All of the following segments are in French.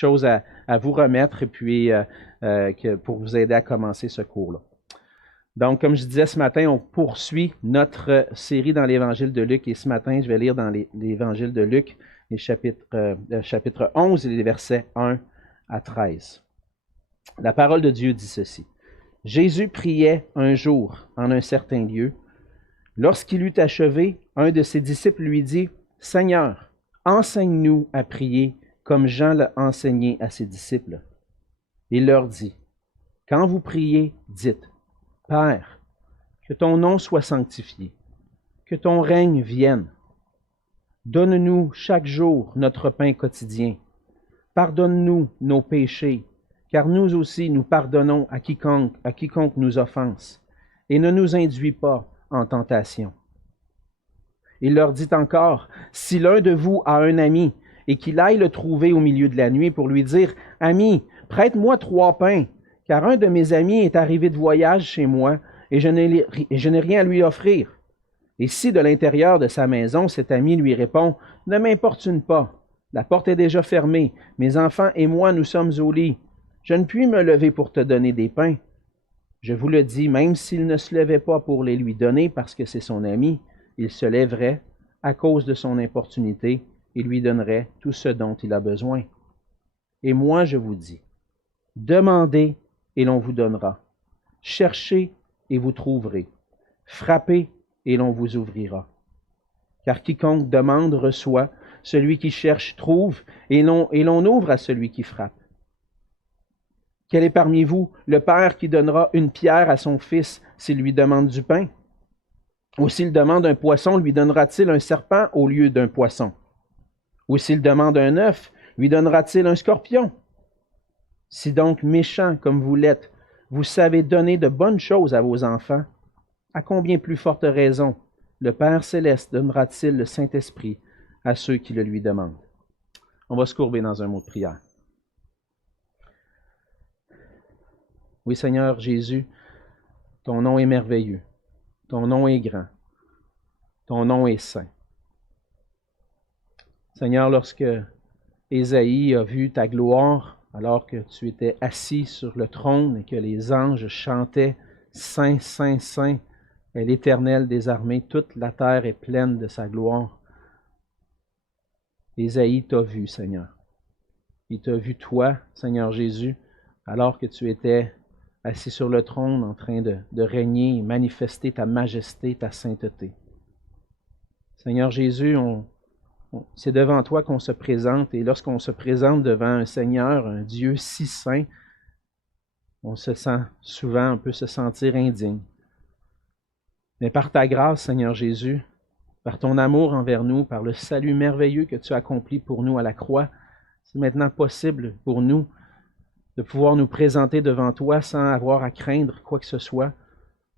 choses à vous remettre et puis pour vous aider à commencer ce cours-là. Donc, comme je disais ce matin, on poursuit notre série dans l'Évangile de Luc et ce matin, je vais lire dans l'Évangile de Luc les chapitre 11 et les versets 1 à 13. La parole de Dieu dit ceci. Jésus priait un jour en un certain lieu. Lorsqu'il eut achevé, un de ses disciples lui dit, « Seigneur, enseigne-nous à prier comme Jean l'a enseigné à ses disciples. » Il leur dit, « Quand vous priez, dites, « Père, que ton nom soit sanctifié, que ton règne vienne. Donne-nous chaque jour notre pain quotidien. Pardonne-nous nos péchés, car nous aussi nous pardonnons à quiconque nous offense, et ne nous induis pas en tentation. » Il leur dit encore, « Si l'un de vous a un ami, et qu'il aille le trouver au milieu de la nuit pour lui dire, « Ami, prête-moi 3 pains, car un de mes amis est arrivé de voyage chez moi, et je n'ai rien à lui offrir. » Et si de l'intérieur de sa maison, cet ami lui répond, « Ne m'importune pas, la porte est déjà fermée, mes enfants et moi nous sommes au lit. Je ne puis me lever pour te donner des pains. » Je vous le dis, même s'il ne se levait pas pour les lui donner parce que c'est son ami, il se lèverait à cause de son importunité et lui donnerait tout ce dont il a besoin. Et moi je vous dis, demandez et l'on vous donnera. Cherchez et vous trouverez. Frappez et l'on vous ouvrira. Car quiconque demande reçoit, celui qui cherche trouve, et l'on ouvre à celui qui frappe. Quel est parmi vous le père qui donnera une pierre à son fils s'il lui demande du pain? Ou s'il demande un poisson, lui donnera-t-il un serpent au lieu d'un poisson? Ou s'il demande un œuf, lui donnera-t-il un scorpion? Si donc méchants comme vous l'êtes, vous savez donner de bonnes choses à vos enfants, à combien plus forte raison le Père céleste donnera-t-il le Saint-Esprit à ceux qui le lui demandent? On va se courber dans un mot de prière. Oui, Seigneur Jésus, ton nom est merveilleux, ton nom est grand, ton nom est saint. Seigneur, lorsque Ésaïe a vu ta gloire, alors que tu étais assis sur le trône et que les anges chantaient « Saint, Saint, Saint », est l'Éternel des armées, toute la terre est pleine de sa gloire. Ésaïe t'a vu, Seigneur. Il t'a vu, toi, Seigneur Jésus, alors que tu étais assis sur le trône en train de régner et manifester ta majesté, ta sainteté. Seigneur Jésus, c'est devant toi qu'on se présente et lorsqu'on se présente devant un Seigneur, un Dieu si saint, on se sent souvent, on peut se sentir indigne. Mais par ta grâce, Seigneur Jésus, par ton amour envers nous, par le salut merveilleux que tu as accompli pour nous à la croix, c'est maintenant possible pour nous de pouvoir nous présenter devant toi sans avoir à craindre quoi que ce soit,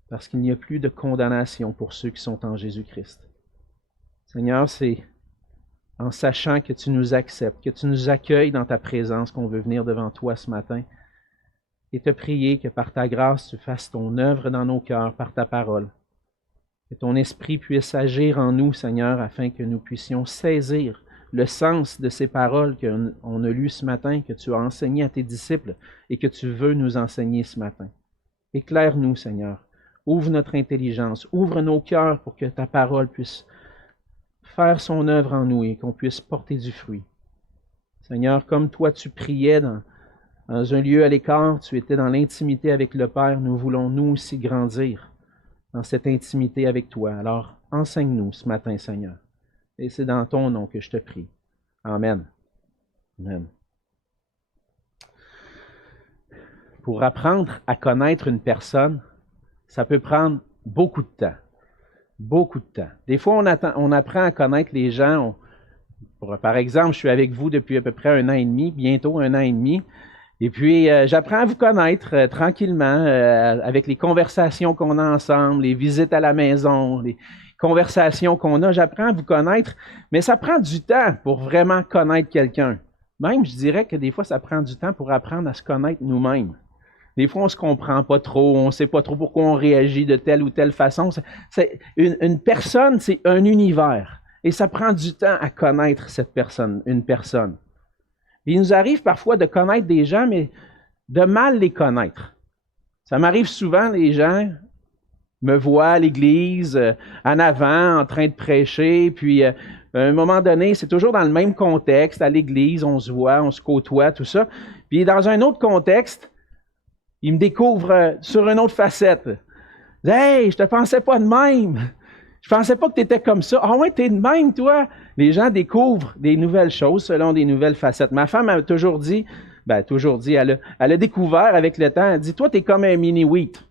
parce qu'il n'y a plus de condamnation pour ceux qui sont en Jésus-Christ. Seigneur, c'est en sachant que tu nous acceptes, que tu nous accueilles dans ta présence qu'on veut venir devant toi ce matin et te prier que par ta grâce, tu fasses ton œuvre dans nos cœurs par ta parole. Que ton esprit puisse agir en nous, Seigneur, afin que nous puissions saisir le sens de ces paroles qu'on a lues ce matin, que tu as enseignées à tes disciples et que tu veux nous enseigner ce matin. Éclaire-nous, Seigneur. Ouvre notre intelligence, ouvre nos cœurs pour que ta parole puisse faire son œuvre en nous et qu'on puisse porter du fruit. Seigneur, comme toi tu priais dans un lieu à l'écart, tu étais dans l'intimité avec le Père, nous voulons nous aussi grandir dans cette intimité avec toi. Alors, enseigne-nous ce matin, Seigneur. Et c'est dans ton nom que je te prie. Amen. Amen. Pour apprendre à connaître une personne, ça peut prendre beaucoup de temps. Beaucoup de temps. Des fois, on apprend à connaître les gens. Par exemple, je suis avec vous depuis à peu près 1 an et demi, bientôt 1 an et demi. Et puis, j'apprends à vous connaître tranquillement avec les conversations qu'on a ensemble, les visites à la maison, les conversations qu'on a. J'apprends à vous connaître, mais ça prend du temps pour vraiment connaître quelqu'un. Même, je dirais que des fois, ça prend du temps pour apprendre à se connaître nous-mêmes. Des fois, on ne se comprend pas trop, on ne sait pas trop pourquoi on réagit de telle ou telle façon. Une personne, c'est un univers. Et ça prend du temps à connaître cette personne, une personne. Il nous arrive parfois de connaître des gens, mais de mal les connaître. Ça m'arrive souvent, les gens me voient à l'église, en avant, en train de prêcher, puis à un moment donné, c'est toujours dans le même contexte, à l'église, on se voit, on se côtoie, tout ça. Puis dans un autre contexte, ils me découvrent sur une autre facette. « Hey, je te pensais pas de même! Je pensais pas que tu étais comme ça. Ah ouais, t'es de même, toi! » Les gens découvrent des nouvelles choses selon des nouvelles facettes. Ma femme a toujours dit, elle a découvert avec le temps, elle dit, toi, t'es comme un mini-wheat.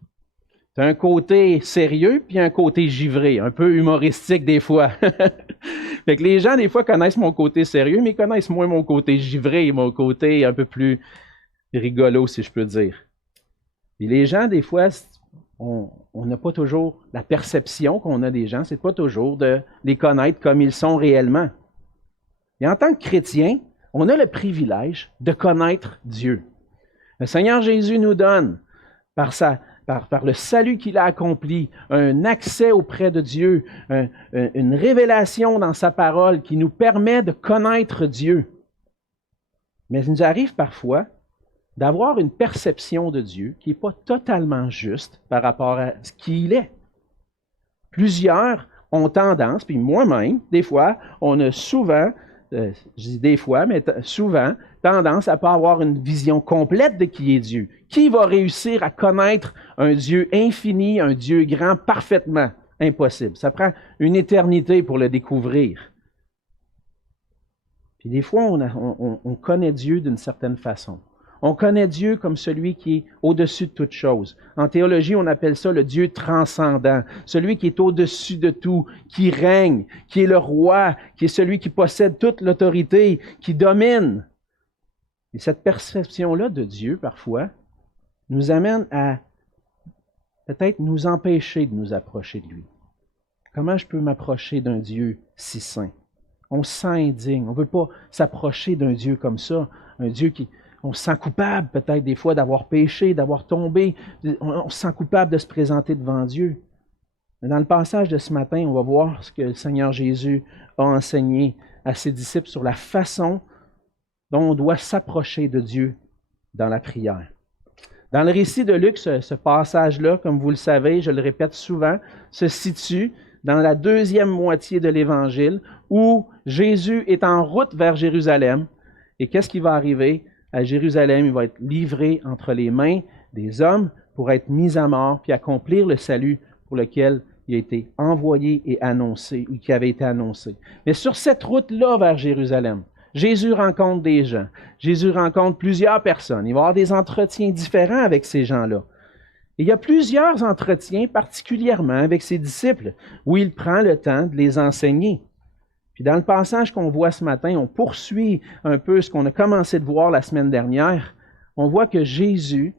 Tu as un côté sérieux puis un côté givré, un peu humoristique des fois. Fait que les gens, des fois, connaissent mon côté sérieux, mais ils connaissent moins mon côté givré, mon côté un peu plus rigolo, si je peux dire. Et les gens, des fois, on n'a pas toujours la perception qu'on a des gens, c'est pas toujours de les connaître comme ils sont réellement. Et en tant que chrétien, on a le privilège de connaître Dieu. Le Seigneur Jésus nous donne, par le salut qu'il a accompli, un accès auprès de Dieu, une révélation dans sa parole qui nous permet de connaître Dieu. Mais il nous arrive parfois d'avoir une perception de Dieu qui n'est pas totalement juste par rapport à ce qu'il est. Plusieurs ont tendance, puis moi-même, des fois, on a souvent, je dis des fois, mais souvent, tendance à ne pas avoir une vision complète de qui est Dieu. Qui va réussir à connaître un Dieu infini, un Dieu grand parfaitement? Impossible. Ça prend une éternité pour le découvrir. Puis des fois, on connaît Dieu d'une certaine façon. On connaît Dieu comme celui qui est au-dessus de toute chose. En théologie, on appelle ça le Dieu transcendant, celui qui est au-dessus de tout, qui règne, qui est le roi, qui est celui qui possède toute l'autorité, qui domine. Et cette perception-là de Dieu, parfois, nous amène à peut-être nous empêcher de nous approcher de lui. Comment je peux m'approcher d'un Dieu si saint? On se sent indigne. On ne veut pas s'approcher d'un Dieu comme ça, un Dieu qui... On se sent coupable peut-être des fois d'avoir péché, d'avoir tombé. On se sent coupable de se présenter devant Dieu. Mais dans le passage de ce matin, on va voir ce que le Seigneur Jésus a enseigné à ses disciples sur la façon dont on doit s'approcher de Dieu dans la prière. Dans le récit de Luc, ce passage-là, comme vous le savez, je le répète souvent, se situe dans la deuxième moitié de l'Évangile où Jésus est en route vers Jérusalem. Et qu'est-ce qui va arriver? À Jérusalem, il va être livré entre les mains des hommes pour être mis à mort puis accomplir le salut pour lequel il a été envoyé et annoncé, ou qui avait été annoncé. Mais sur cette route-là vers Jérusalem, Jésus rencontre des gens. Jésus rencontre plusieurs personnes. Il va y avoir des entretiens différents avec ces gens-là. Et il y a plusieurs entretiens, particulièrement avec ses disciples, où il prend le temps de les enseigner. Puis dans le passage qu'on voit ce matin, on poursuit un peu ce qu'on a commencé de voir la semaine dernière. On voit que Jésus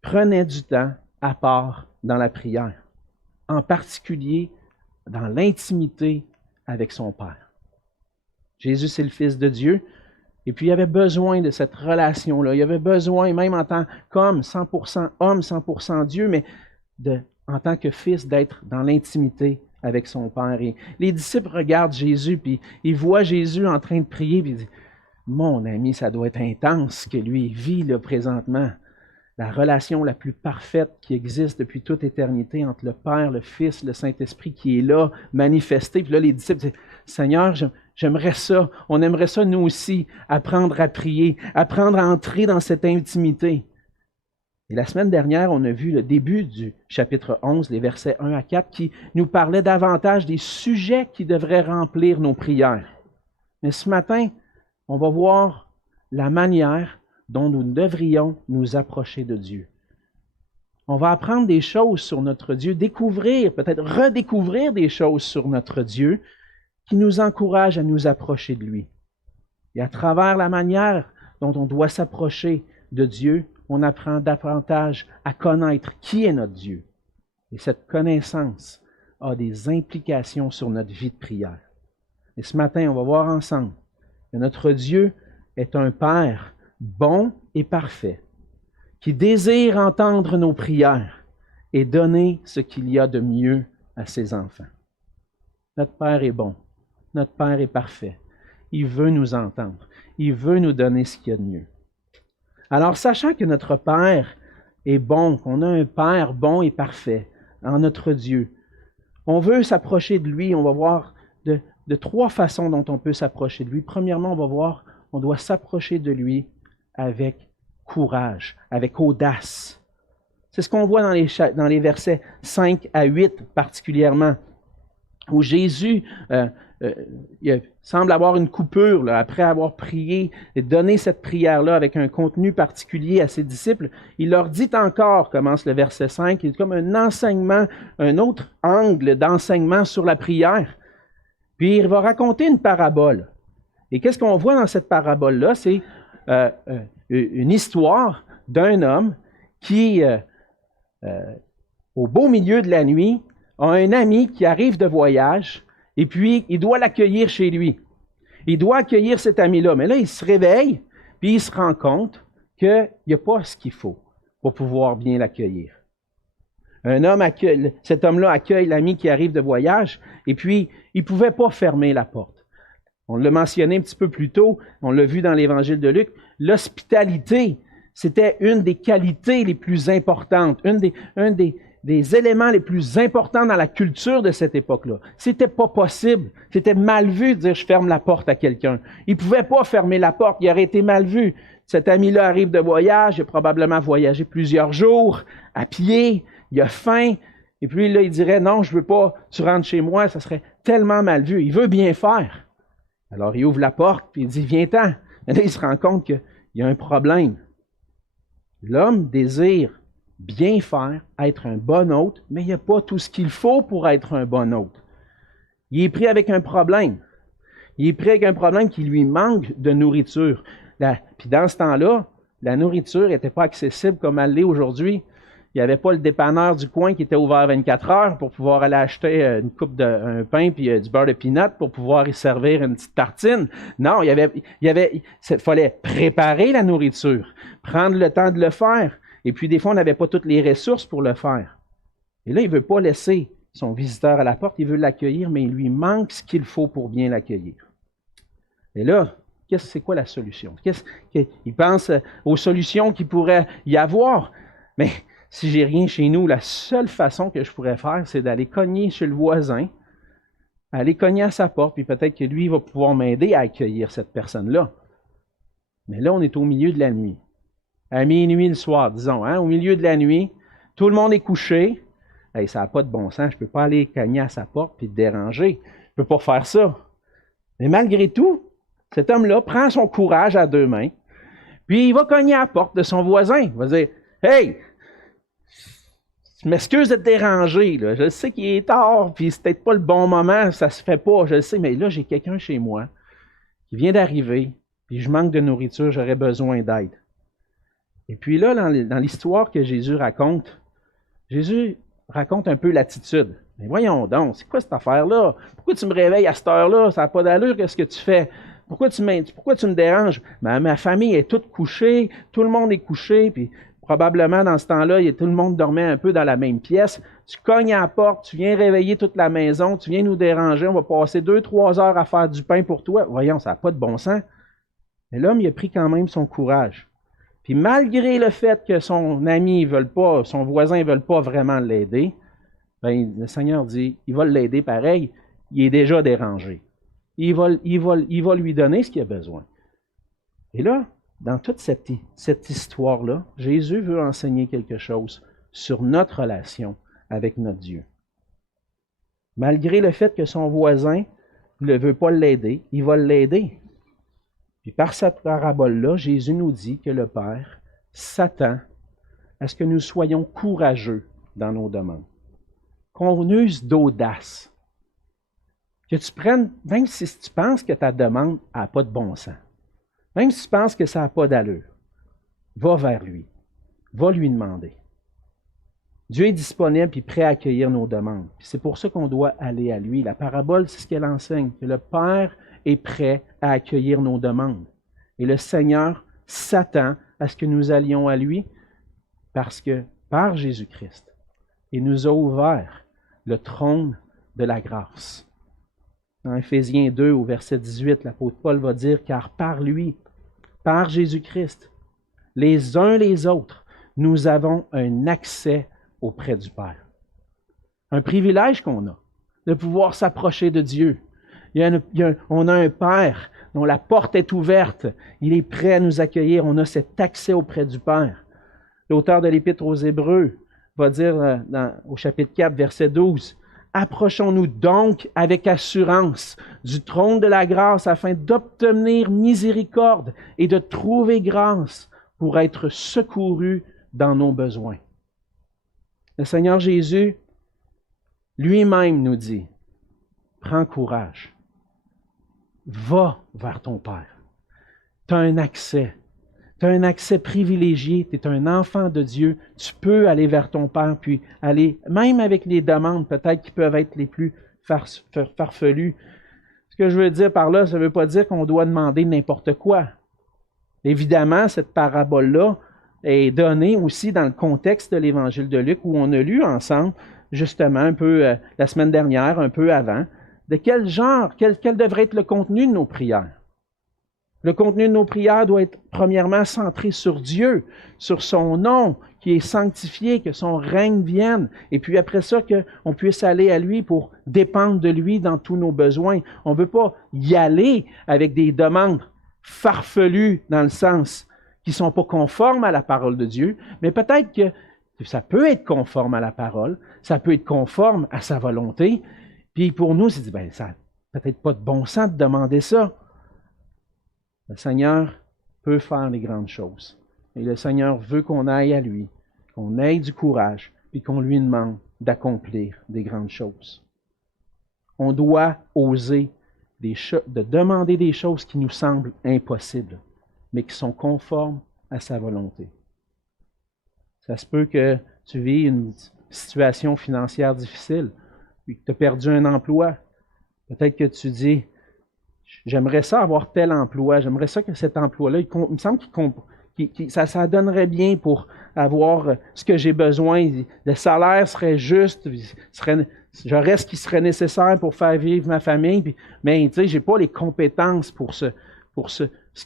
prenait du temps à part dans la prière, en particulier dans l'intimité avec son Père. Jésus, c'est le Fils de Dieu, et puis il avait besoin de cette relation-là. Il avait besoin, même en tant qu'homme, 100% homme, 100% Dieu, mais en tant que Fils, d'être dans l'intimité avec son Père. Et les disciples regardent Jésus, puis ils voient Jésus en train de prier, puis ils disent, mon ami, ça doit être intense ce que lui vit là présentement. La relation la plus parfaite qui existe depuis toute éternité entre le Père, le Fils, le Saint-Esprit qui est là, manifesté. Puis là, les disciples disent, Seigneur, j'aimerais ça, on aimerait ça nous aussi, apprendre à prier, apprendre à entrer dans cette intimité. Et la semaine dernière, on a vu le début du chapitre 11, les versets 1 à 4, qui nous parlait davantage des sujets qui devraient remplir nos prières. Mais ce matin, on va voir la manière dont nous devrions nous approcher de Dieu. On va apprendre des choses sur notre Dieu, découvrir, peut-être redécouvrir des choses sur notre Dieu qui nous encouragent à nous approcher de lui. Et à travers la manière dont on doit s'approcher de Dieu, on apprend davantage à connaître qui est notre Dieu. Et cette connaissance a des implications sur notre vie de prière. Et ce matin, on va voir ensemble que notre Dieu est un Père bon et parfait, qui désire entendre nos prières et donner ce qu'il y a de mieux à ses enfants. Notre Père est bon, notre Père est parfait. il veut nous entendre. Il veut nous donner ce qu'il y a de mieux. Alors, sachant que notre Père est bon, qu'on a un Père bon et parfait en notre Dieu, on veut s'approcher de lui. On va voir de trois façons dont on peut s'approcher de lui. Premièrement, on va voir, on doit s'approcher de lui avec courage, avec audace. C'est ce qu'on voit dans les versets 5 à 8 particulièrement, où Jésus il semble avoir une coupure là, après avoir prié et donné cette prière-là avec un contenu particulier à ses disciples. Il leur dit encore, commence le verset 5, il est comme un enseignement, un autre angle d'enseignement sur la prière. Puis il va raconter une parabole. Et qu'est-ce qu'on voit dans cette parabole-là? C'est une histoire d'un homme qui, au beau milieu de la nuit, a un ami qui arrive de voyage et puis il doit l'accueillir chez lui. Il doit accueillir cet ami-là. Mais là, il se réveille puis il se rend compte qu'il n'y a pas ce qu'il faut pour pouvoir bien l'accueillir. Cet homme-là accueille l'ami qui arrive de voyage et puis il ne pouvait pas fermer la porte. On l'a mentionné un petit peu plus tôt, on l'a vu dans l'Évangile de Luc, l'hospitalité, c'était une des qualités les plus importantes, un des éléments les plus importants dans la culture de cette époque-là. C'était pas possible, c'était mal vu de dire « je ferme la porte à quelqu'un ». Il ne pouvait pas fermer la porte, il aurait été mal vu. Cet ami-là arrive de voyage, il a probablement voyagé plusieurs jours, à pied, il a faim, et puis là, il dirait « non, je ne veux pas, tu rentres chez moi », ça serait tellement mal vu. Il veut bien faire. Alors, il ouvre la porte, puis il dit « viens-t'en ». Et là, il se rend compte qu'il y a un problème. L'homme désire bien faire, être un bon hôte, mais il n'y a pas tout ce qu'il faut pour être un bon hôte. Il est pris avec un problème. Il est pris avec un problème qui lui manque de nourriture. Puis dans ce temps-là, la nourriture n'était pas accessible comme elle l'est aujourd'hui. Il n'y avait pas le dépanneur du coin qui était ouvert 24 heures pour pouvoir aller acheter une coupe de pain puis du beurre de peanut pour pouvoir y servir une petite tartine. Non, il fallait préparer la nourriture, prendre le temps de le faire. Et puis des fois, on n'avait pas toutes les ressources pour le faire. Et là, il ne veut pas laisser son visiteur à la porte, il veut l'accueillir, mais il lui manque ce qu'il faut pour bien l'accueillir. Et là, c'est quoi la solution? Il pense aux solutions qu'il pourrait y avoir. Mais si j'ai rien chez nous, la seule façon que je pourrais faire, c'est d'aller cogner chez le voisin, aller cogner à sa porte, puis peut-être que lui va pouvoir m'aider à accueillir cette personne-là. Mais là, on est au milieu de la nuit. À minuit le soir, disons, au milieu de la nuit, tout le monde est couché. Hey, ça n'a pas de bon sens, je ne peux pas aller cogner à sa porte puis le déranger. Je ne peux pas faire ça. Mais malgré tout, cet homme-là prend son courage à deux mains, puis il va cogner à la porte de son voisin. Il va dire « Hey, je m'excuse de te déranger, là. Je sais qu'il est tard, puis c'est peut-être pas le bon moment, ça se fait pas, je le sais, mais là, j'ai quelqu'un chez moi qui vient d'arriver, puis je manque de nourriture, j'aurais besoin d'aide. » Et puis là, dans l'histoire que Jésus raconte un peu l'attitude. Mais voyons donc, c'est quoi cette affaire-là? Pourquoi tu me réveilles à cette heure-là? Ça n'a pas d'allure, qu'est-ce que tu fais? Pourquoi tu me déranges? Ma famille est toute couchée, tout le monde est couché, puis probablement dans ce temps-là, tout le monde dormait un peu dans la même pièce. Tu cognes à la porte, tu viens réveiller toute la maison, tu viens nous déranger, on va passer 2-3 heures à faire du pain pour toi. Voyons, ça n'a pas de bon sens. Mais l'homme, il a pris quand même son courage. Puis malgré le fait que son ami ne veut pas, son voisin ne veut pas vraiment l'aider, bien, le Seigneur dit, il va l'aider pareil, il est déjà dérangé. Il va lui donner ce qu'il a besoin. Et là, dans toute cette histoire-là, Jésus veut enseigner quelque chose sur notre relation avec notre Dieu. Malgré le fait que son voisin ne veut pas l'aider, il va l'aider. Puis par cette parabole-là, Jésus nous dit que le Père s'attend à ce que nous soyons courageux dans nos demandes, qu'on use d'audace, que tu prennes, même si tu penses que ta demande n'a pas de bon sens, même si tu penses que ça n'a pas d'allure, va vers lui, va lui demander. Dieu est disponible et prêt à accueillir nos demandes. Puis c'est pour ça qu'on doit aller à lui. La parabole, c'est ce qu'elle enseigne, que le Père est prêt à accueillir nos demandes. Et le Seigneur s'attend à ce que nous allions à lui parce que, par Jésus-Christ, il nous a ouvert le trône de la grâce. Dans Éphésiens 2, au verset 18, l'apôtre Paul va dire « Car par lui, par Jésus-Christ, les uns les autres, nous avons un accès auprès du Père. » Un privilège qu'on a, de pouvoir s'approcher de Dieu. On a un Père dont la porte est ouverte. Il est prêt à nous accueillir. On a cet accès auprès du Père. L'auteur de l'Épître aux Hébreux va dire au chapitre 4, verset 12, « Approchons-nous donc avec assurance du trône de la grâce afin d'obtenir miséricorde et de trouver grâce pour être secourus dans nos besoins. » Le Seigneur Jésus lui-même nous dit, « Prends courage, va vers ton Père. Tu as un accès. Tu as un accès privilégié, tu es un enfant de Dieu, tu peux aller vers ton Père, puis aller, même avec les demandes peut-être qui peuvent être les plus farfelues. Ce que je veux dire par là, ça ne veut pas dire qu'on doit demander n'importe quoi. Évidemment, cette parabole-là est donnée aussi dans le contexte de l'Évangile de Luc, où on a lu ensemble, justement, un peu la semaine dernière, un peu avant, de quel genre, quel devrait être le contenu de nos prières. Le contenu de nos prières doit être premièrement centré sur Dieu, sur son nom qui est sanctifié, que son règne vienne, et puis après ça, qu'on puisse aller à lui pour dépendre de lui dans tous nos besoins. On ne veut pas y aller avec des demandes farfelues dans le sens qui ne sont pas conformes à la parole de Dieu, mais peut-être que ça peut être conforme à la parole, ça peut être conforme à sa volonté, puis pour nous, c'est dit, ça n'a peut-être pas de bon sens de demander ça. Le Seigneur peut faire les grandes choses. Et le Seigneur veut qu'on aille à lui, qu'on ait du courage, puis qu'on lui demande d'accomplir des grandes choses. On doit oser de demander des choses qui nous semblent impossibles, mais qui sont conformes à sa volonté. Ça se peut que tu vis une situation financière difficile, puis que tu as perdu un emploi. Peut-être que tu dis, j'aimerais ça avoir tel emploi, j'aimerais ça que cet emploi-là, il me semble que ça donnerait bien pour avoir ce que j'ai besoin. Le salaire serait juste, j'aurais ce qui serait nécessaire pour faire vivre ma famille, mais tu sais, je n'ai pas les compétences pour ce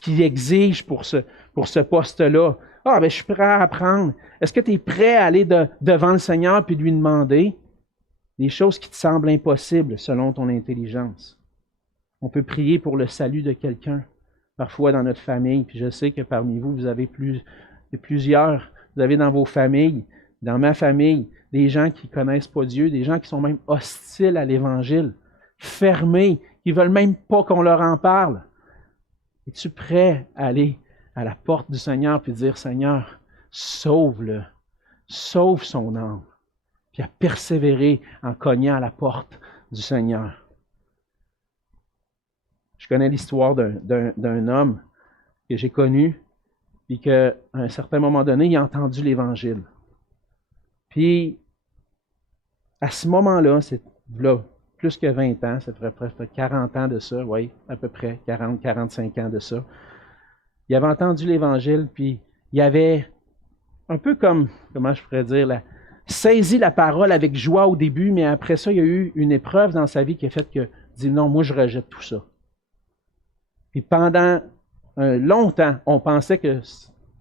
qu'il exige pour ce poste-là. Ah, ben je suis prêt à apprendre. Est-ce que tu es prêt à aller devant le Seigneur puis lui demander des choses qui te semblent impossibles selon ton intelligence? On peut prier pour le salut de quelqu'un, parfois dans notre famille. Puis je sais que parmi vous, vous avez plusieurs. Vous avez dans vos familles, dans ma famille, des gens qui ne connaissent pas Dieu, des gens qui sont même hostiles à l'Évangile, fermés, qui ne veulent même pas qu'on leur en parle. Es-tu prêt à aller à la porte du Seigneur et dire, Seigneur, sauve-le, sauve son âme, puis à persévérer en cognant à la porte du Seigneur? Je connais l'histoire d'un homme que j'ai connu, puis qu'à un certain moment donné, il a entendu l'Évangile. Puis, à ce moment-là, c'est là, plus que 20 ans, ça ferait presque 40 ans de ça, oui, à peu près 40, 45 ans de ça. Il avait entendu l'Évangile, puis il avait un peu comme, comment je pourrais dire, saisi la parole avec joie au début, mais après ça, il y a eu une épreuve dans sa vie qui a fait que, dit non, moi je rejette tout ça. Puis pendant longtemps, on pensait qu'il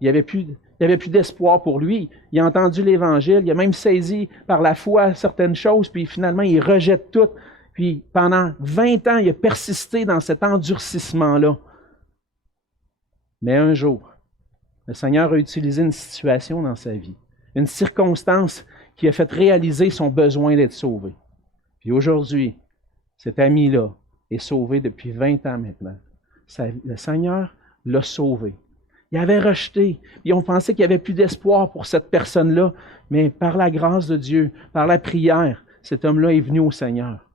n'y avait plus d'espoir pour lui. Il a entendu l'Évangile, il a même saisi par la foi certaines choses, puis finalement, il rejette tout. Puis pendant 20 ans, il a persisté dans cet endurcissement-là. Mais un jour, le Seigneur a utilisé une situation dans sa vie, une circonstance qui a fait réaliser son besoin d'être sauvé. Puis aujourd'hui, cet ami-là est sauvé depuis 20 ans maintenant. Le Seigneur l'a sauvé. Il avait rejeté, et on pensait qu'il n'y avait plus d'espoir pour cette personne-là, mais par la grâce de Dieu, par la prière, cet homme-là est venu au Seigneur.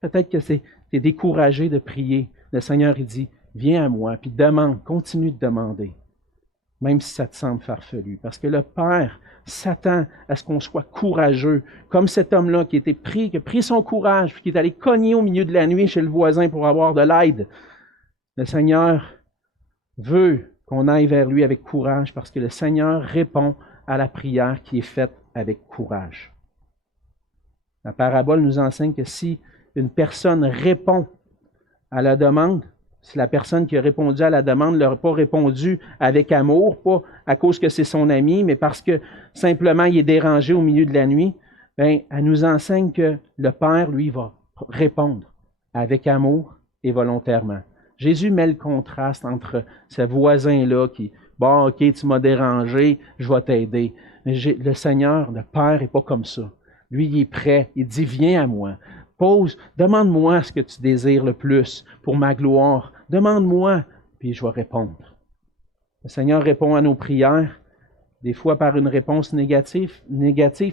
Peut-être que tu es découragé de prier. Le Seigneur, il dit, viens à moi, puis demande, continue de demander, même si ça te semble farfelu. Parce que le Père s'attend à ce qu'on soit courageux, comme cet homme-là qui a pris son courage, puis qui est allé cogner au milieu de la nuit chez le voisin pour avoir de l'aide. Le Seigneur veut qu'on aille vers lui avec courage parce que le Seigneur répond à la prière qui est faite avec courage. La parabole nous enseigne que si une personne répond à la demande, si la personne qui a répondu à la demande ne leur a pas répondu avec amour, pas à cause que c'est son ami, mais parce que simplement il est dérangé au milieu de la nuit, bien, elle nous enseigne que le Père, lui, va répondre avec amour et volontairement. Jésus met le contraste entre ce voisin-là qui, bon, OK, tu m'as dérangé, je vais t'aider. Mais le Seigneur, le Père, n'est pas comme ça. Lui, il est prêt, il dit, viens à moi. Pose, demande-moi ce que tu désires le plus pour ma gloire. Demande-moi, puis je vais répondre. Le Seigneur répond à nos prières, des fois par une réponse négative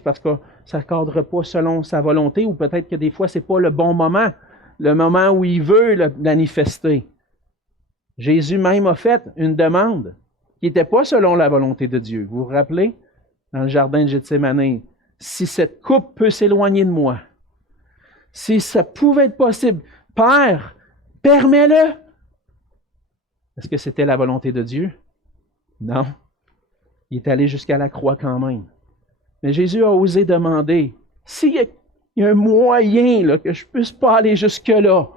parce que ça ne cadre pas selon sa volonté, ou peut-être que des fois, ce n'est pas le bon moment, le moment où il veut le manifester. Jésus même a fait une demande qui n'était pas selon la volonté de Dieu. Vous vous rappelez? Dans le jardin de Gethsémani, si cette coupe peut s'éloigner de moi, si ça pouvait être possible, Père, permets-le. Est-ce que c'était la volonté de Dieu? Non. Il est allé jusqu'à la croix quand même. Mais Jésus a osé demander, s'il y a un moyen là, que je ne puisse pas aller jusque-là,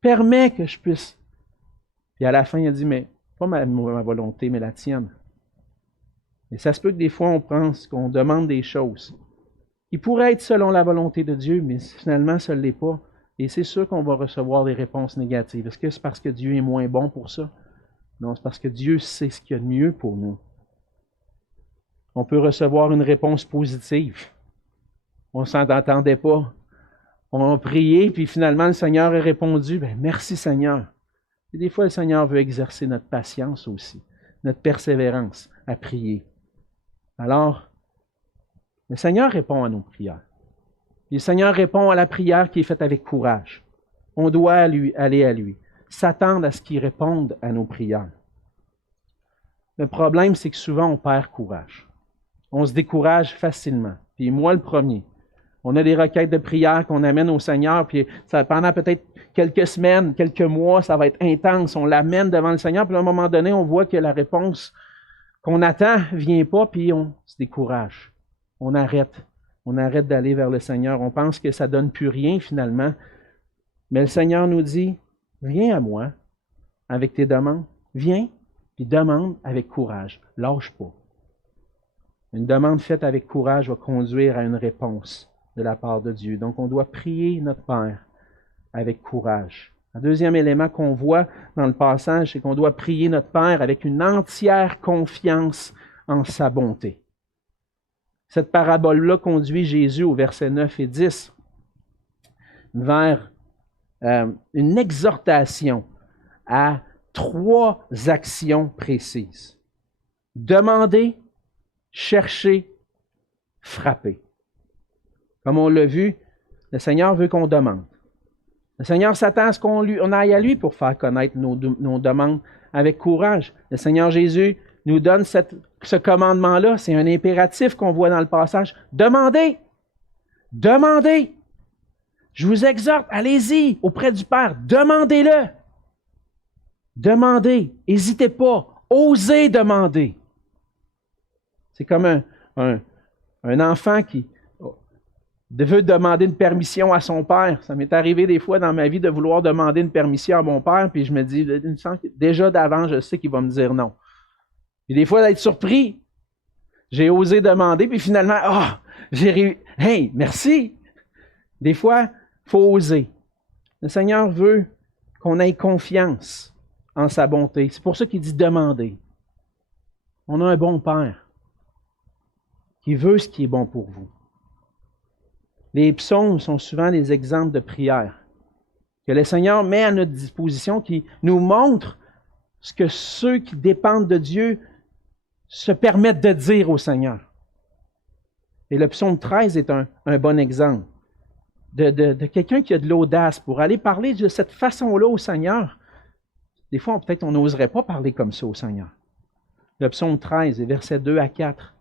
permets que je puisse. Puis à la fin, il a dit, mais pas ma volonté, mais la tienne. Et ça se peut que des fois, on pense qu'on demande des choses qui pourraient être selon la volonté de Dieu, mais finalement, ça ne l'est pas. Et c'est sûr qu'on va recevoir des réponses négatives. Est-ce que c'est parce que Dieu est moins bon pour ça? Non, c'est parce que Dieu sait ce qu'il y a de mieux pour nous. On peut recevoir une réponse positive. On ne s'entendait pas. On a prié, puis finalement, le Seigneur a répondu, bien, merci Seigneur. Et des fois, le Seigneur veut exercer notre patience aussi, notre persévérance à prier. Alors, le Seigneur répond à nos prières. Et le Seigneur répond à la prière qui est faite avec courage. On doit aller à lui, s'attendre à ce qu'il réponde à nos prières. Le problème, c'est que souvent, on perd courage. On se décourage facilement. Puis moi, le premier. On a des requêtes de prière qu'on amène au Seigneur, puis ça, pendant peut-être quelques semaines, quelques mois, ça va être intense. On l'amène devant le Seigneur, puis à un moment donné, on voit que la réponse qu'on attend ne vient pas, puis on se décourage. On arrête. On arrête d'aller vers le Seigneur. On pense que ça ne donne plus rien finalement. Mais le Seigneur nous dit, viens à moi avec tes demandes. Viens, puis demande avec courage. Lâche pas. Une demande faite avec courage va conduire à une réponse de la part de Dieu. Donc, on doit prier notre Père avec courage. Un deuxième élément qu'on voit dans le passage, c'est qu'on doit prier notre Père avec une entière confiance en sa bonté. Cette parabole-là conduit Jésus au verset 9 et 10 vers une exhortation à 3 actions précises. Demander, chercher, frapper. Comme on l'a vu, le Seigneur veut qu'on demande. Le Seigneur s'attend à ce qu'on aille à lui pour faire connaître nos demandes avec courage. Le Seigneur Jésus nous donne ce commandement-là. C'est un impératif qu'on voit dans le passage. Demandez! Demandez! Je vous exhorte, allez-y auprès du Père. Demandez-le! Demandez! N'hésitez pas! Osez demander! C'est comme un enfant qui veut demander une permission à son père. Ça m'est arrivé des fois dans ma vie de vouloir demander une permission à mon père, puis je me dis, déjà d'avant, je sais qu'il va me dire non. Puis des fois, d'être surpris, j'ai osé demander, puis finalement, hey, merci! Des fois, il faut oser. Le Seigneur veut qu'on ait confiance en sa bonté. C'est pour ça qu'il dit demander. On a un bon Père qui veut ce qui est bon pour vous. Les psaumes sont souvent des exemples de prière que le Seigneur met à notre disposition, qui nous montrent ce que ceux qui dépendent de Dieu se permettent de dire au Seigneur. Et le psaume 13 est un bon exemple de quelqu'un qui a de l'audace pour aller parler de cette façon-là au Seigneur. Des fois, peut-être on n'oserait pas parler comme ça au Seigneur. Le psaume 13, versets 2 à 4.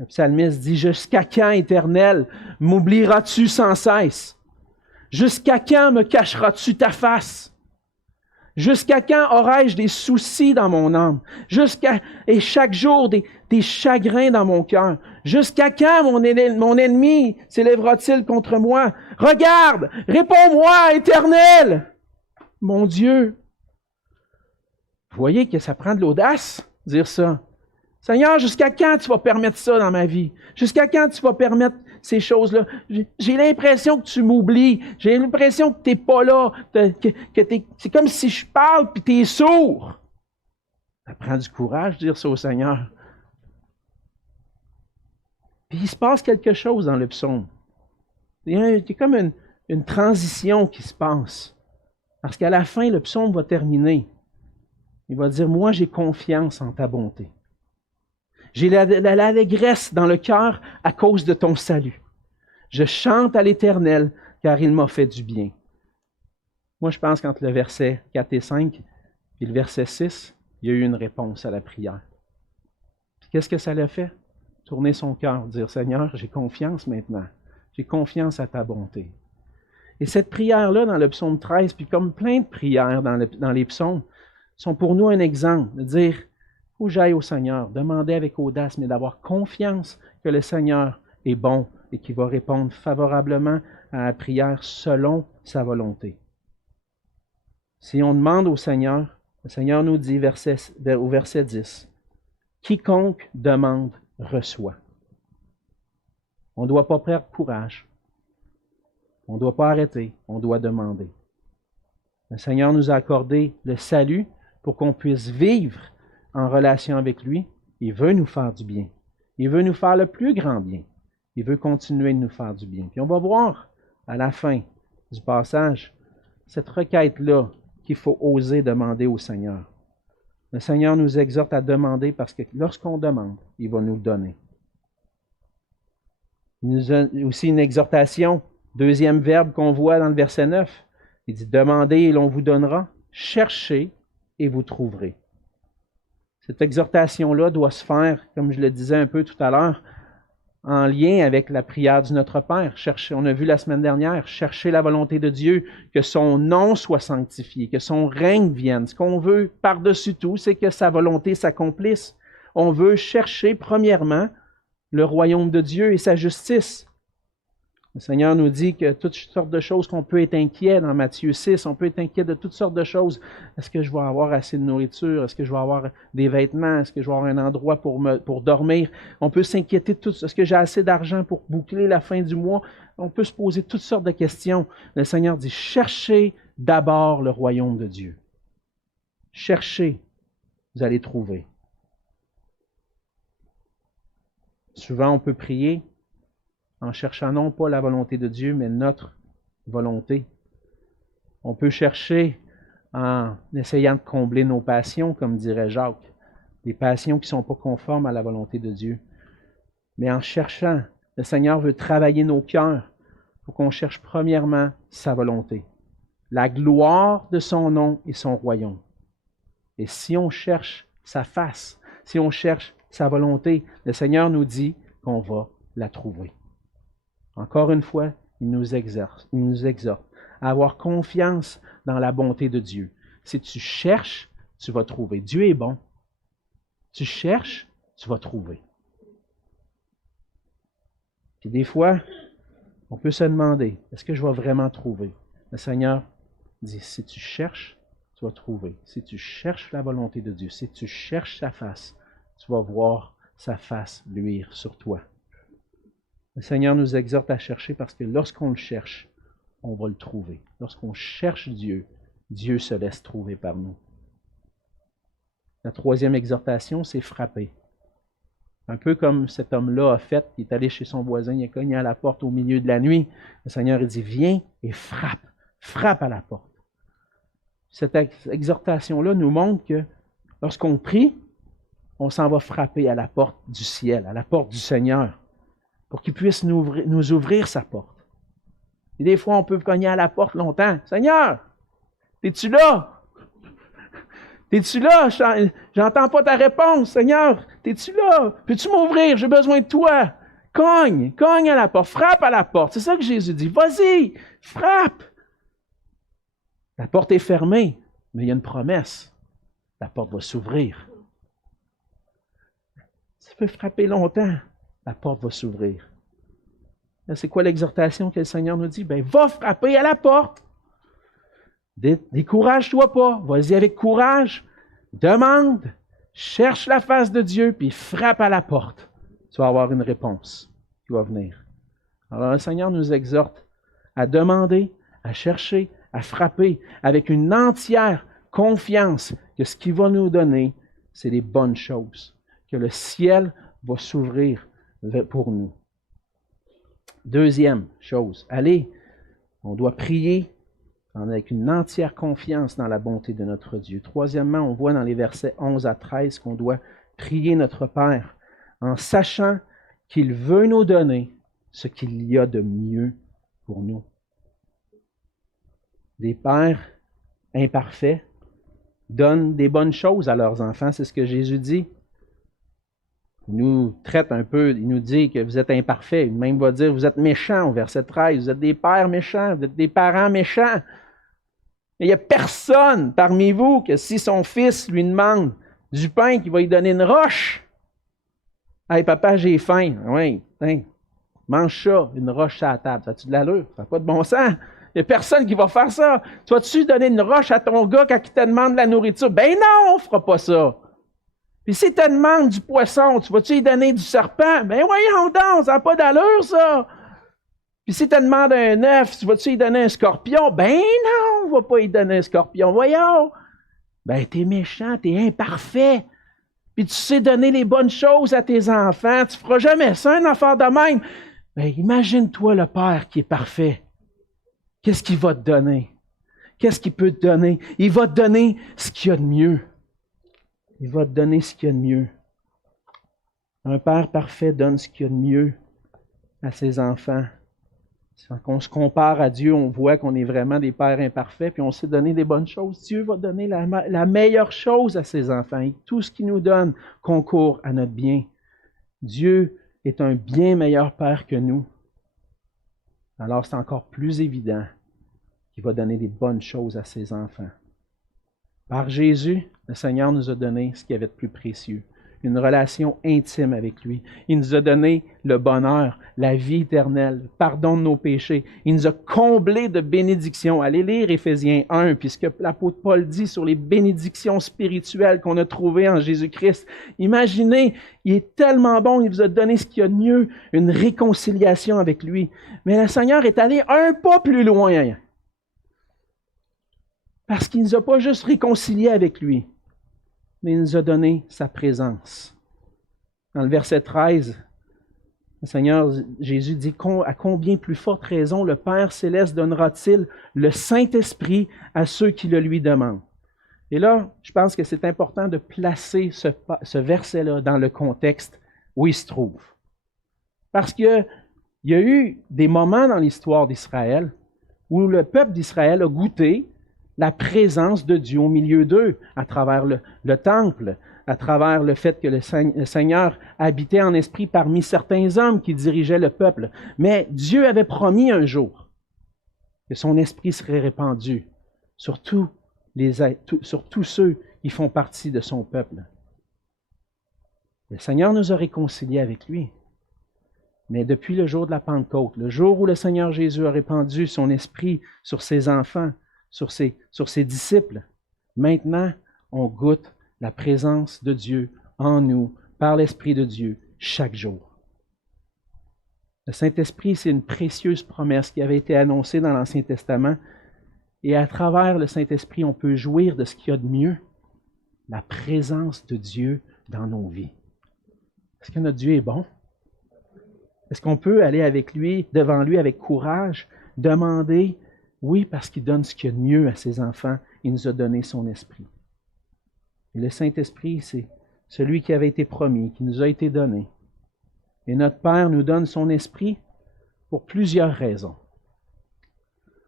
Le psalmiste dit, « Jusqu'à quand, Éternel, m'oublieras-tu sans cesse? Jusqu'à quand me cacheras-tu ta face? Jusqu'à quand aurai-je des soucis dans mon âme? Et chaque jour des chagrins dans mon cœur? Jusqu'à quand mon ennemi s'élèvera-t-il contre moi? Regarde, réponds-moi, Éternel, mon Dieu. Vous voyez que ça prend de l'audace, dire ça. Seigneur, jusqu'à quand tu vas permettre ça dans ma vie? Jusqu'à quand tu vas permettre ces choses-là? J'ai l'impression que tu m'oublies. J'ai l'impression que tu n'es pas là. C'est comme si je parle puis tu es sourd. Ça prend du courage de dire ça au Seigneur. Puis il se passe quelque chose dans le psaume. Il y a comme une transition qui se passe. Parce qu'à la fin, le psaume va terminer. Il va dire, moi j'ai confiance en ta bonté. J'ai l'allégresse dans le cœur à cause de ton salut. Je chante à l'Éternel, car il m'a fait du bien. Moi, je pense qu'entre le verset 4 et 5 et le verset 6, il y a eu une réponse à la prière. Puis qu'est-ce que ça l'a fait? Tourner son cœur, dire, Seigneur, j'ai confiance maintenant. J'ai confiance à ta bonté. Et cette prière-là, dans le psaume 13, puis comme plein de prières dans les psaumes, sont pour nous un exemple de dire, il faut que j'aille au Seigneur, demander avec audace, mais d'avoir confiance que le Seigneur est bon et qu'il va répondre favorablement à la prière selon sa volonté. Si on demande au Seigneur, le Seigneur nous dit au verset 10, « Quiconque demande, reçoit. » On ne doit pas perdre courage. On ne doit pas arrêter, on doit demander. Le Seigneur nous a accordé le salut pour qu'on puisse vivre en relation avec lui. Il veut nous faire du bien. Il veut nous faire le plus grand bien. Il veut continuer de nous faire du bien. Puis on va voir à la fin du passage cette requête-là qu'il faut oser demander au Seigneur. Le Seigneur nous exhorte à demander parce que lorsqu'on demande, il va nous le donner. Il nous a aussi une exhortation, deuxième verbe qu'on voit dans le verset 9. Il dit « Demandez et l'on vous donnera, cherchez et vous trouverez ». Cette exhortation-là doit se faire, comme je le disais un peu tout à l'heure, en lien avec la prière du Notre Père. On a vu la semaine dernière, chercher la volonté de Dieu, que son nom soit sanctifié, que son règne vienne. Ce qu'on veut par-dessus tout, c'est que sa volonté s'accomplisse. On veut chercher, premièrement, le royaume de Dieu et sa justice. Le Seigneur nous dit que toutes sortes de choses qu'on peut être inquiet dans Matthieu 6, on peut être inquiet de toutes sortes de choses. Est-ce que je vais avoir assez de nourriture? Est-ce que je vais avoir des vêtements? Est-ce que je vais avoir un endroit pour dormir? On peut s'inquiéter de tout ça. Est-ce que j'ai assez d'argent pour boucler la fin du mois? On peut se poser toutes sortes de questions. Le Seigneur dit, cherchez d'abord le royaume de Dieu. Cherchez, vous allez trouver. Souvent, on peut prier en cherchant non pas la volonté de Dieu, mais notre volonté. On peut chercher en essayant de combler nos passions, comme dirait Jacques, des passions qui ne sont pas conformes à la volonté de Dieu. Mais en cherchant, le Seigneur veut travailler nos cœurs pour qu'on cherche premièrement sa volonté, la gloire de son nom et son royaume. Et si on cherche sa face, si on cherche sa volonté, le Seigneur nous dit qu'on va la trouver. Encore une fois, il nous exhorte à avoir confiance dans la bonté de Dieu. Si tu cherches, tu vas trouver. Dieu est bon. Tu cherches, tu vas trouver. Puis des fois, on peut se demander, est-ce que je vais vraiment trouver? Le Seigneur dit, si tu cherches, tu vas trouver. Si tu cherches la volonté de Dieu, si tu cherches sa face, tu vas voir sa face luire sur toi. Le Seigneur nous exhorte à chercher parce que lorsqu'on le cherche, on va le trouver. Lorsqu'on cherche Dieu, Dieu se laisse trouver par nous. La troisième exhortation, c'est frapper. Un peu comme cet homme-là a fait, il est allé chez son voisin, il a cogné à la porte au milieu de la nuit. Le Seigneur il dit, viens et frappe. Frappe à la porte. Cette exhortation-là nous montre que lorsqu'on prie, on s'en va frapper à la porte du ciel, à la porte du Seigneur, pour qu'il puisse nous ouvrir sa porte. Et des fois, on peut cogner à la porte longtemps. « Seigneur, es-tu là? Es-tu là? J'entends pas ta réponse. Seigneur, es-tu là? Peux-tu m'ouvrir? J'ai besoin de toi. » Cogne à la porte, frappe à la porte. C'est ça que Jésus dit. Vas-y, frappe. La porte est fermée. Mais il y a une promesse. La porte va s'ouvrir. Ça peut frapper longtemps. La porte va s'ouvrir. C'est quoi l'exhortation que le Seigneur nous dit? Va frapper à la porte. Décourage-toi pas. Vas-y avec courage. Demande. Cherche la face de Dieu, puis frappe à la porte. Tu vas avoir une réponse qui va venir. Alors le Seigneur nous exhorte à demander, à chercher, à frapper avec une entière confiance que ce qu'il va nous donner, c'est les bonnes choses, que le ciel va s'ouvrir pour nous. Deuxième chose, allez, on doit prier avec une entière confiance dans la bonté de notre Dieu. Troisièmement, on voit dans les versets 11 à 13 qu'on doit prier notre Père en sachant qu'il veut nous donner ce qu'il y a de mieux pour nous. Des pères imparfaits donnent des bonnes choses à leurs enfants, c'est ce que Jésus dit. Il nous traite un peu, il nous dit que vous êtes imparfaits. Il même va dire, vous êtes méchants au verset 13, vous êtes des pères méchants, vous êtes des parents méchants. Il n'y a personne parmi vous que si son fils lui demande du pain, qu'il va lui donner une roche. « Hey papa, j'ai faim. » Oui, mange ça, une roche à la table. Ça a-tu de l'allure? Ça n'a pas de bon sens. Il n'y a personne qui va faire ça. Tu vas-tu donner une roche à ton gars quand il te demande de la nourriture? Ben non, on ne fera pas ça. Puis si tu te demandes du poisson, tu vas-tu lui donner du serpent? Ben voyons donc, ça n'a pas d'allure ça. Puis si tu te demandes un œuf, tu vas-tu lui donner un scorpion? Ben non, on ne va pas lui donner un scorpion. Voyons. Ben t'es méchant, t'es imparfait. Puis tu sais donner les bonnes choses à tes enfants. Tu ne feras jamais ça, une affaire de même. Ben imagine-toi le Père qui est parfait. Qu'est-ce qu'il va te donner? Qu'est-ce qu'il peut te donner? Il va te donner ce qu'il y a de mieux. Il va te donner ce qu'il y a de mieux. Un Père parfait donne ce qu'il y a de mieux à ses enfants. Quand on se compare à Dieu, on voit qu'on est vraiment des pères imparfaits, puis on sait donner des bonnes choses. Dieu va donner la meilleure chose à ses enfants. Et tout ce qu'il nous donne concourt à notre bien. Dieu est un bien meilleur Père que nous. Alors c'est encore plus évident qu'il va donner des bonnes choses à ses enfants. Par Jésus, le Seigneur nous a donné ce qu'il y avait de plus précieux, une relation intime avec lui. Il nous a donné le bonheur, la vie éternelle, le pardon de nos péchés. Il nous a comblés de bénédictions. Allez lire Éphésiens 1, puis ce que l'apôtre Paul dit sur les bénédictions spirituelles qu'on a trouvées en Jésus-Christ. Imaginez, il est tellement bon, il vous a donné ce qu'il y a de mieux, une réconciliation avec lui. Mais le Seigneur est allé un pas plus loin. Parce qu'il ne nous a pas juste réconciliés avec lui, mais il nous a donné sa présence. Dans le verset 13, le Seigneur Jésus dit « À combien plus forte raison le Père céleste donnera-t-il le Saint-Esprit à ceux qui le lui demandent? » Et là, je pense que c'est important de placer ce verset-là dans le contexte où il se trouve. Parce qu'il y a eu des moments dans l'histoire d'Israël où le peuple d'Israël a goûté la présence de Dieu au milieu d'eux, à travers le temple, à travers le fait que le Seigneur habitait en esprit parmi certains hommes qui dirigeaient le peuple. Mais Dieu avait promis un jour que son esprit serait répandu sur tous ceux qui font partie de son peuple. Le Seigneur nous a réconciliés avec lui. Mais depuis le jour de la Pentecôte, le jour où le Seigneur Jésus a répandu son esprit sur ses enfants, sur ses disciples. Maintenant, on goûte la présence de Dieu en nous, par l'Esprit de Dieu, chaque jour. Le Saint-Esprit, c'est une précieuse promesse qui avait été annoncée dans l'Ancien Testament. Et à travers le Saint-Esprit, on peut jouir de ce qu'il y a de mieux, la présence de Dieu dans nos vies. Est-ce que notre Dieu est bon? Est-ce qu'on peut aller avec lui, devant lui, avec courage, demander. Oui, parce qu'il donne ce qu'il y a de mieux à ses enfants. Il nous a donné son esprit. Et le Saint-Esprit, c'est celui qui avait été promis, qui nous a été donné. Et notre Père nous donne son esprit pour plusieurs raisons.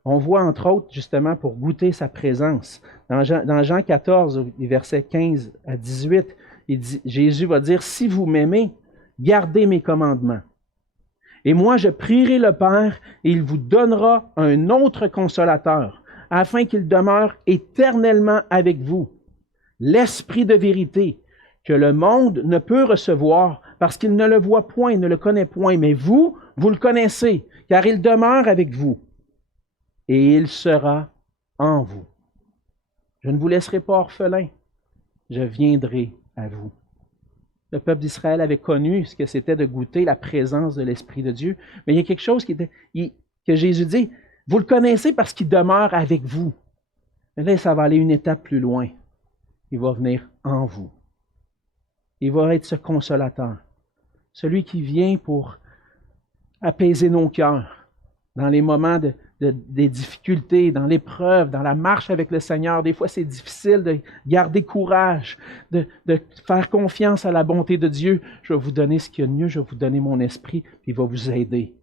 On voit entre autres, justement, pour goûter sa présence. Dans Jean 14, les versets 15 à 18, Jésus va dire « Si vous m'aimez, gardez mes commandements. Et moi, je prierai le Père, et il vous donnera un autre consolateur, afin qu'il demeure éternellement avec vous. L'Esprit de vérité, que le monde ne peut recevoir, parce qu'il ne le voit point, ne le connaît point. Mais vous, vous le connaissez, car il demeure avec vous, et il sera en vous. Je ne vous laisserai pas orphelins, je viendrai à vous. Le peuple d'Israël avait connu ce que c'était de goûter la présence de l'Esprit de Dieu. Mais il y a quelque chose que Jésus dit, vous le connaissez parce qu'il demeure avec vous. Mais là, ça va aller une étape plus loin. Il va venir en vous. Il va être ce consolateur, celui qui vient pour apaiser nos cœurs dans les moments des difficultés, dans l'épreuve, dans la marche avec le Seigneur. Des fois, c'est difficile de garder courage, de faire confiance à la bonté de Dieu. Je vais vous donner ce qu'il y a de mieux, je vais vous donner mon esprit, puis il va vous aider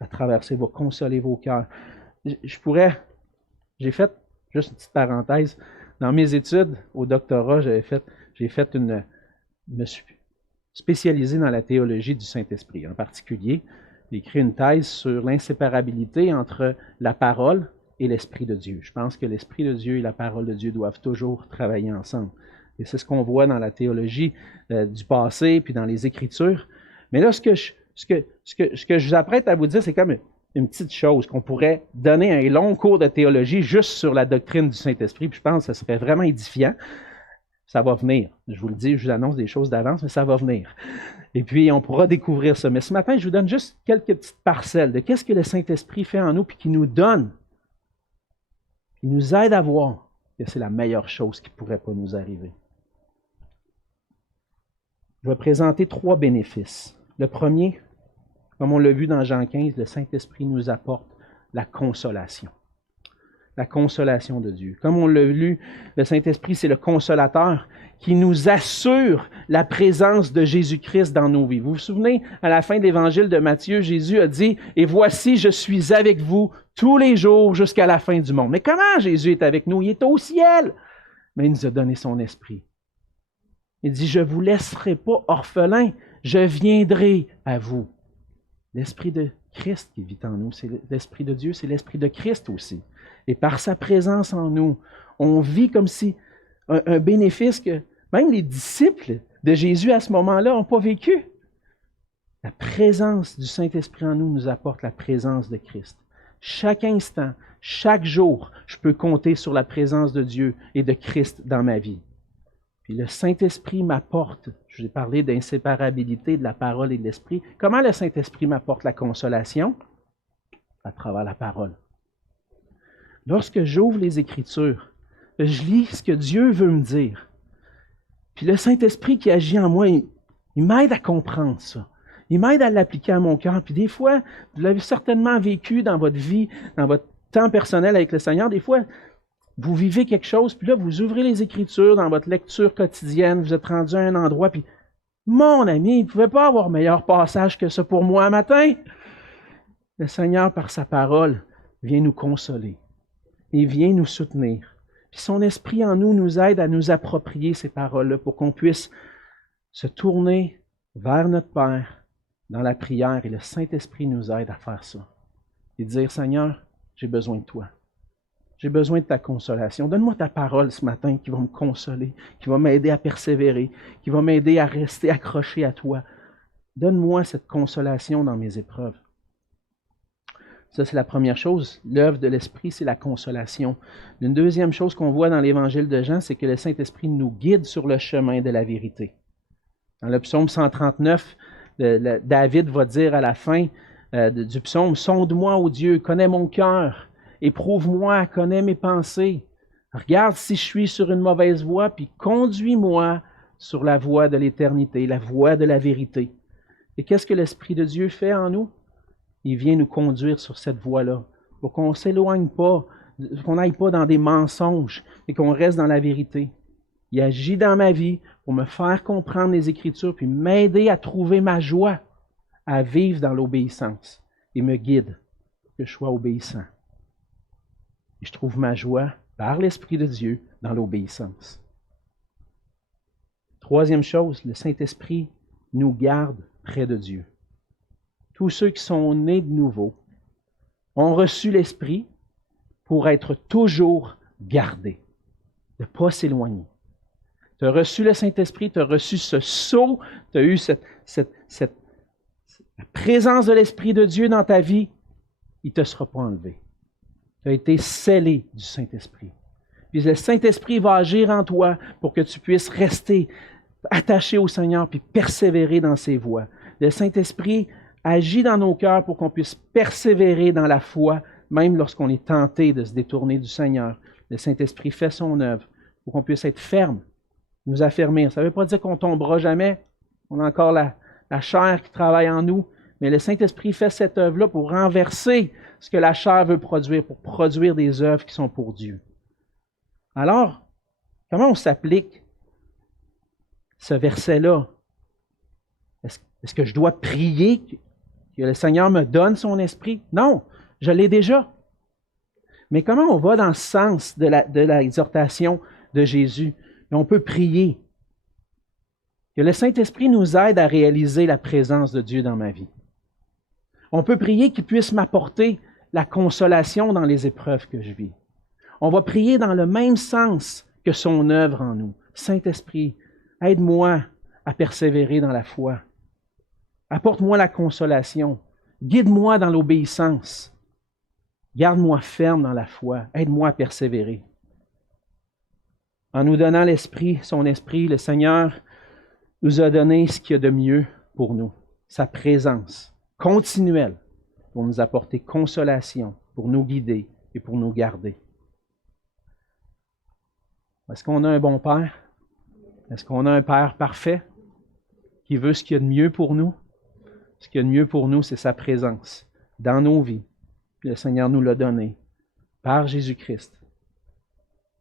à traverser, il va consoler vos cœurs. J'ai fait, juste une petite parenthèse, dans mes études au doctorat, je me suis spécialisé dans la théologie du Saint-Esprit. En particulier, j'ai écrit une thèse sur l'inséparabilité entre la parole et l'Esprit de Dieu. Je pense que l'Esprit de Dieu et la parole de Dieu doivent toujours travailler ensemble. Et c'est ce qu'on voit dans la théologie du passé, puis dans les Écritures. Mais là, ce que je vous apprête à vous dire, c'est comme une petite chose qu'on pourrait donner un long cours de théologie juste sur la doctrine du Saint-Esprit, puis je pense que ça serait vraiment édifiant. Ça va venir. Je vous le dis, je vous annonce des choses d'avance, mais ça va venir. Et puis, on pourra découvrir ça. Mais ce matin, je vous donne juste quelques petites parcelles de qu'est-ce que le Saint-Esprit fait en nous, puis qui nous donne, qui nous aide à voir que c'est la meilleure chose qui ne pourrait pas nous arriver. Je vais présenter 3 bénéfices. Le premier, comme on l'a vu dans Jean 15, le Saint-Esprit nous apporte la consolation. La consolation de Dieu. Comme on l'a lu, le Saint-Esprit, c'est le consolateur qui nous assure la présence de Jésus-Christ dans nos vies. Vous vous souvenez, à la fin de l'Évangile de Matthieu, Jésus a dit « Et voici, je suis avec vous tous les jours jusqu'à la fin du monde. » Mais comment Jésus est avec nous? Il est au ciel. Mais il nous a donné son Esprit. Il dit « Je ne vous laisserai pas orphelins, je viendrai à vous. » L'Esprit de Christ qui vit en nous, c'est l'Esprit de Dieu, c'est l'Esprit de Christ aussi. Et par sa présence en nous, on vit comme si un bénéfice que même les disciples de Jésus à ce moment-là n'ont pas vécu. La présence du Saint-Esprit en nous apporte la présence de Christ. Chaque instant, chaque jour, je peux compter sur la présence de Dieu et de Christ dans ma vie. Puis le Saint-Esprit m'apporte, je vous ai parlé d'inséparabilité de la parole et de l'Esprit. Comment le Saint-Esprit m'apporte la consolation? À travers la parole. Lorsque j'ouvre les Écritures, je lis ce que Dieu veut me dire. Puis le Saint-Esprit qui agit en moi, il m'aide à comprendre ça. Il m'aide à l'appliquer à mon cœur. Puis des fois, vous l'avez certainement vécu dans votre vie, dans votre temps personnel avec le Seigneur. Des fois, vous vivez quelque chose, puis là, vous ouvrez les Écritures dans votre lecture quotidienne, vous êtes rendu à un endroit, puis mon ami, il ne pouvait pas avoir meilleur passage que ça pour moi un matin. Le Seigneur, par sa parole, vient nous consoler. Il vient nous soutenir. Puis son Esprit en nous nous aide à nous approprier ces paroles-là pour qu'on puisse se tourner vers notre Père dans la prière. Et le Saint-Esprit nous aide à faire ça. Et dire, Seigneur, j'ai besoin de toi. J'ai besoin de ta consolation. Donne-moi ta parole ce matin qui va me consoler, qui va m'aider à persévérer, qui va m'aider à rester accroché à toi. Donne-moi cette consolation dans mes épreuves. Ça, c'est la première chose. L'œuvre de l'Esprit, c'est la consolation. Une deuxième chose qu'on voit dans l'Évangile de Jean, c'est que le Saint-Esprit nous guide sur le chemin de la vérité. Dans le psaume 139, David va dire à la fin du psaume, « Sonde-moi, ô Dieu, connais mon cœur, éprouve-moi, connais mes pensées. Regarde si je suis sur une mauvaise voie, puis conduis-moi sur la voie de l'éternité, la voie de la vérité. » Et qu'est-ce que l'Esprit de Dieu fait en nous? Il vient nous conduire sur cette voie-là, pour qu'on ne s'éloigne pas, qu'on n'aille pas dans des mensonges, et qu'on reste dans la vérité. Il agit dans ma vie pour me faire comprendre les Écritures, puis m'aider à trouver ma joie, à vivre dans l'obéissance, et me guide pour que je sois obéissant. Et je trouve ma joie par l'Esprit de Dieu dans l'obéissance. Troisième chose, le Saint-Esprit nous garde près de Dieu. Tous ceux qui sont nés de nouveau ont reçu l'Esprit pour être toujours gardé, de ne pas s'éloigner. Tu as reçu le Saint-Esprit, tu as reçu ce sceau, tu as eu cette présence de l'Esprit de Dieu dans ta vie, il ne te sera pas enlevé. Tu as été scellé du Saint-Esprit. Puis le Saint-Esprit va agir en toi pour que tu puisses rester attaché au Seigneur puis persévérer dans ses voies. Le Saint-Esprit agit dans nos cœurs pour qu'on puisse persévérer dans la foi, même lorsqu'on est tenté de se détourner du Seigneur. Le Saint-Esprit fait son œuvre pour qu'on puisse être ferme, nous affermir. Ça ne veut pas dire qu'on ne tombera jamais. On a encore la chair qui travaille en nous, mais le Saint-Esprit fait cette œuvre-là pour renverser ce que la chair veut produire, pour produire des œuvres qui sont pour Dieu. Alors, comment on s'applique ce verset-là? Est-ce que je dois prier que le Seigneur me donne son esprit? Non, je l'ai déjà. Mais comment on va dans le sens de l'exhortation de Jésus? Et on peut prier que le Saint-Esprit nous aide à réaliser la présence de Dieu dans ma vie. On peut prier qu'il puisse m'apporter la consolation dans les épreuves que je vis. On va prier dans le même sens que son œuvre en nous. Saint-Esprit, aide-moi à persévérer dans la foi. Apporte-moi la consolation. Guide-moi dans l'obéissance. Garde-moi ferme dans la foi. Aide-moi à persévérer. En nous donnant l'Esprit, son Esprit, le Seigneur nous a donné ce qu'il y a de mieux pour nous. Sa présence continuelle pour nous apporter consolation, pour nous guider et pour nous garder. Est-ce qu'on a un bon Père? Est-ce qu'on a un Père parfait qui veut ce qu'il y a de mieux pour nous? Ce qu'il y a de mieux pour nous, c'est sa présence dans nos vies. Le Seigneur nous l'a donné par Jésus-Christ.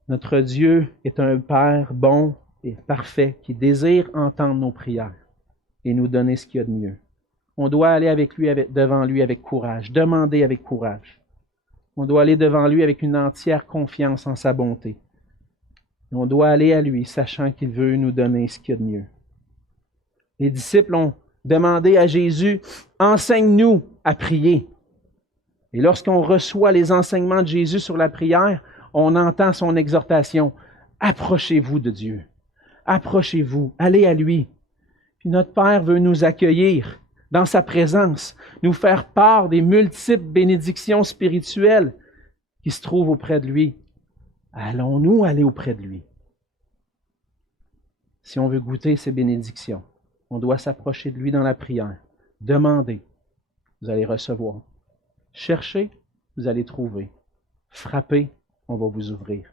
Notre Dieu est un Père bon et parfait qui désire entendre nos prières et nous donner ce qu'il y a de mieux. On doit aller devant lui avec courage, demander avec courage. On doit aller devant lui avec une entière confiance en sa bonté. On doit aller à lui, sachant qu'il veut nous donner ce qu'il y a de mieux. Les disciples ont demandé à Jésus, « Enseigne-nous à prier. » Et lorsqu'on reçoit les enseignements de Jésus sur la prière, on entend son exhortation, « Approchez-vous de Dieu. Approchez-vous. Allez à lui. » Puis notre Père veut nous accueillir dans sa présence, nous faire part des multiples bénédictions spirituelles qui se trouvent auprès de lui. Allons-nous aller auprès de lui? Si on veut goûter ces bénédictions, on doit s'approcher de lui dans la prière. Demandez, vous allez recevoir. Cherchez, vous allez trouver. Frappez, on va vous ouvrir.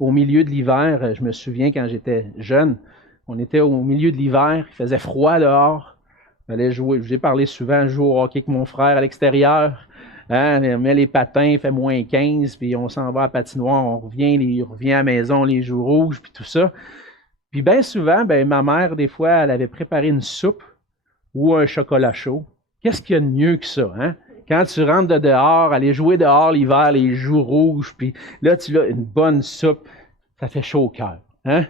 Au milieu de l'hiver, je me souviens quand j'étais jeune, on était au milieu de l'hiver, il faisait froid dehors. Il fallait jouer. J'ai parlé souvent, je joue au hockey avec mon frère à l'extérieur. Hein, on met les patins, il fait moins 15, puis on s'en va à la patinoire, on revient à la maison, les joues rouges, puis tout ça. Puis bien souvent, ma mère, des fois, elle avait préparé une soupe ou un chocolat chaud. Qu'est-ce qu'il y a de mieux que ça, hein? Quand tu rentres de dehors, aller jouer dehors l'hiver, les joues rouges, puis là, tu as une bonne soupe, ça fait chaud au cœur, hein?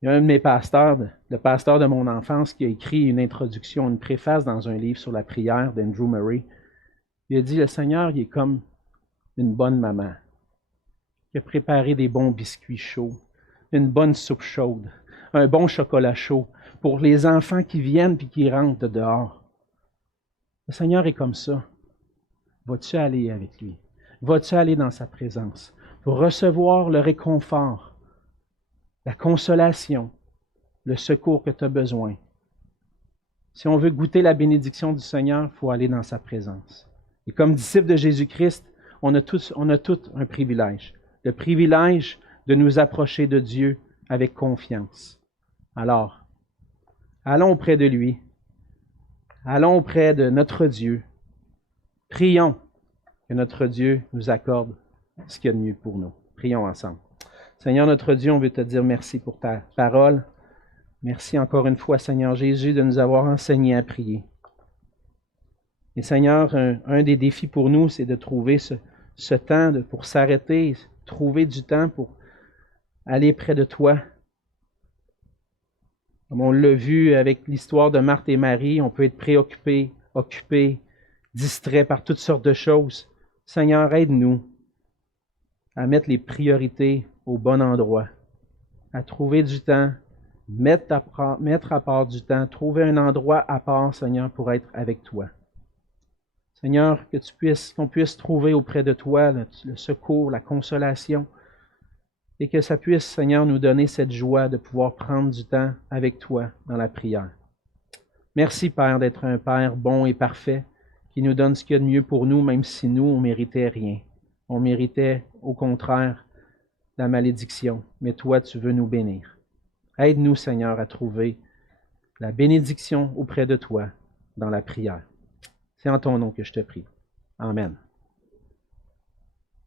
Il y a un de mes pasteurs, le pasteur de mon enfance, qui a écrit une introduction, une préface dans un livre sur la prière d'Andrew Murray. Il a dit, le Seigneur, il est comme une bonne maman qui a préparé des bons biscuits chauds, une bonne soupe chaude, un bon chocolat chaud pour les enfants qui viennent et qui rentrent de dehors. Le Seigneur est comme ça. Vas-tu aller avec lui? Vas-tu aller dans sa présence pour recevoir le réconfort, la consolation, le secours que tu as besoin? Si on veut goûter la bénédiction du Seigneur, il faut aller dans sa présence. Et comme disciples de Jésus-Christ, on a tous un privilège. Le privilège de nous approcher de Dieu avec confiance. Alors, allons auprès de lui. Allons auprès de notre Dieu. Prions que notre Dieu nous accorde ce qu'il y a de mieux pour nous. Prions ensemble. Seigneur notre Dieu, on veut te dire merci pour ta parole. Merci encore une fois, Seigneur Jésus, de nous avoir enseigné à prier. Et Seigneur, un des défis pour nous, c'est de trouver ce temps pour s'arrêter, trouver du temps pour aller près de toi. Comme on l'a vu avec l'histoire de Marthe et Marie, on peut être préoccupé, occupé, distraits par toutes sortes de choses. Seigneur, aide-nous à mettre les priorités au bon endroit, à trouver du temps, mettre à part du temps, trouver un endroit à part, Seigneur, pour être avec toi. Seigneur, qu'on puisse trouver auprès de toi le secours, la consolation, et que ça puisse, Seigneur, nous donner cette joie de pouvoir prendre du temps avec toi dans la prière. Merci, Père, d'être un Père bon et parfait, qui nous donne ce qu'il y a de mieux pour nous, même si nous, on ne méritait rien. On méritait, au contraire, la malédiction. Mais toi, tu veux nous bénir. Aide-nous, Seigneur, à trouver la bénédiction auprès de toi dans la prière. C'est en ton nom que je te prie. Amen.